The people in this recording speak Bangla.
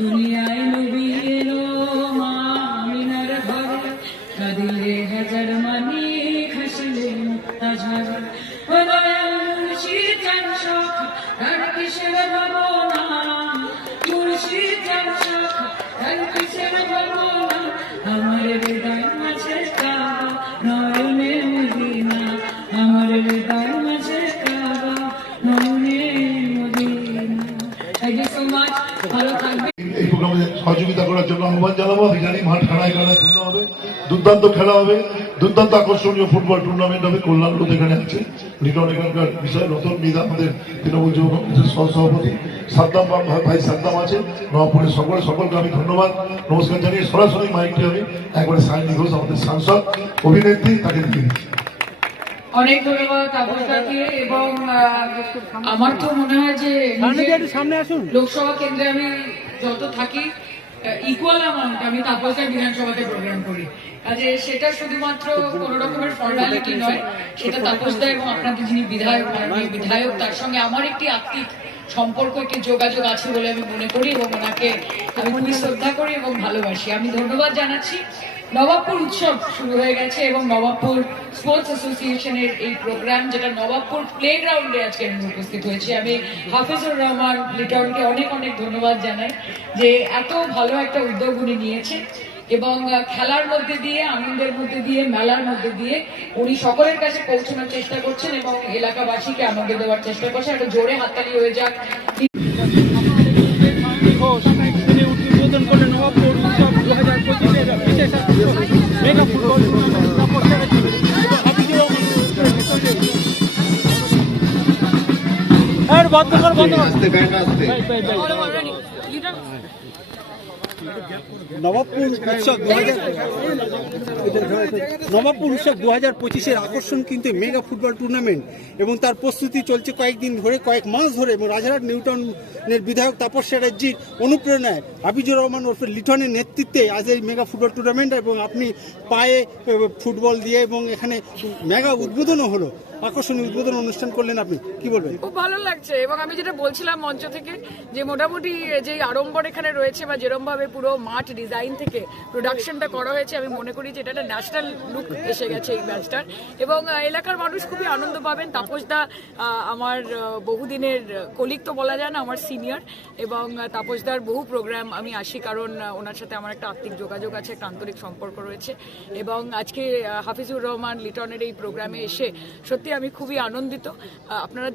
দুনিয়ায় নবী এলো মা আমিনার ঘরে, কাঁদিলে হাজার মানি হাসিলে মুক্তা ঝরে। ও দয়াল মুর্শিদ চান সখা তার কিসের ভাবনা, মুর্শিদ চান সখা তার কিসের ভাবনা। আমার হৃদয় মাঝে কাবা নয়নে মদিনা, আমার হৃদয় মাঝে কাবা নয়নে Medina. Thank you so much, ভালো থাকবে। এই প্রোগ্রামে সহযোগিতা করার জন্য আহ্বান জানাবো। আমি জানি মাঠ খানায় খানায় পূর্ণ হবে, দুর্দান্ত খেলা হবে, দুর্দান্ত আকর্ষণীয় ফুটবল টুর্নামেন্ট হবে। কল্যাণ লোক এখানে আছে, লিটন এখানকার বিষয়, রতন মিদা আমাদের তৃণমূল যুব কংগ্রেসের সহসভাপতি, সাদ্দাম ভাই সাদ্দাম আছে, নবাবপুরের সকলকে আমি ধন্যবাদ নমস্কার জানিয়ে সরাসরি মাইকটি আমি একবারে সায়নী ঘোষ আমাদের সাংসদ অভিনেত্রী তাকে দিয়ে দিচ্ছি। অনেক ধন্যবাদ তাপসদাকে। এবং আমার তো মনে হয় যে লোকসভা কেন্দ্রে আমি যত থাকি ইকুয়াল অ্যামাউন্ট আমি তাপসদা বিধানসভাতে প্রোগ্রাম করি, কাজে সেটা শুধুমাত্র কোন রকমের ফর্মালিটি নয়, সেটা তাপসদা এবং আপনাদের যিনি বিধায়ক তার সঙ্গে আমার একটি আত্মিক সম্পর্ক, একটি যোগাযোগ আছে বলে আমি মনে করি এবং ওনাকে আমি খুবই শ্রদ্ধা করি এবং ভালোবাসি। আমি ধন্যবাদ জানাচ্ছি। নবাবপুর উৎসব শুরু হয়ে গেছে এবং নবাবপুর স্পোর্টস অ্যাসোসিয়েশনের এই প্রোগ্রাম, যেটা নবাবপুর প্লে গ্রাউন্ডে আজকে আমি উপস্থিত হয়েছি, আমি হাফিজুর রহমান লিটনকে অনেক অনেক ধন্যবাদ জানাই যে এত ভালো একটা উদ্যোগ উনি নিয়েছেন এবং খেলার মধ্যে দিয়ে, আনন্দের মধ্যে দিয়ে, মেলার মধ্যে দিয়ে উনি সকলের কাছে পৌঁছানোর চেষ্টা করছেন এবং এলাকাবাসীকে আনন্দ দেওয়ার চেষ্টা করছেন। একটা জোরে হাততালি হয়ে যাক। তিনি উদ্বোধন করলেন নবাবপুর উৎসব 2025-এর বিশেষ মেগা ফুটবল নবাবপুর উৎসব 2025-এর আকর্ষণ কিন্তু মেগা ফুটবল টুর্নামেন্ট এবং তার প্রস্তুতি চলছে কয়েকদিন ধরে, কয়েক মাস ধরে। এবং রাজারহাট নিউটাউনের বিধায়ক তাপস চ্যাটার্জির অনুপ্রেরণায় হাফিজুর রহমান ওরফে লিটনের নেতৃত্বে আজ এই মেগা ফুটবল টুর্নামেন্ট এবং আপনি পায়ে ফুটবল দিয়ে এবং এখানে মেগা উদ্বোধনও হলো, আকর্ষণীয় উদ্বোধন অনুষ্ঠান করলেন, আপনি কি বলবেন? খুব ভালো লাগছে এবং আমি যেটা বলছিলাম মঞ্চ থেকে যে মোটামুটি যে আড়ম্বর এখানে রয়েছে বা যেরকম ভাবে পুরো মাঠ ডিজাইন থেকে প্রোডাকশনটা করা হয়েছে, আমি মনে করি যে এটা একটা ন্যাশনাল লুক এসে গেছে এই ম্যাচটার এবং এলাকার মানুষ খুবই আনন্দ পাবেন। তাপসদা আমার বহুদিনের কলিগ তো বলা যায় না, আমার সিনিয়র, এবং তাপসদার বহু প্রোগ্রাম আমি আসি কারণ ওনার সাথে আমার একটা আত্মিক যোগাযোগ আছে, একটা আন্তরিক সম্পর্ক রয়েছে। এবং আজকে হাফিজুর রহমান লিটনের এই প্রোগ্রামে এসে সত্যি আমি খুবই আনন্দিত। আপনারা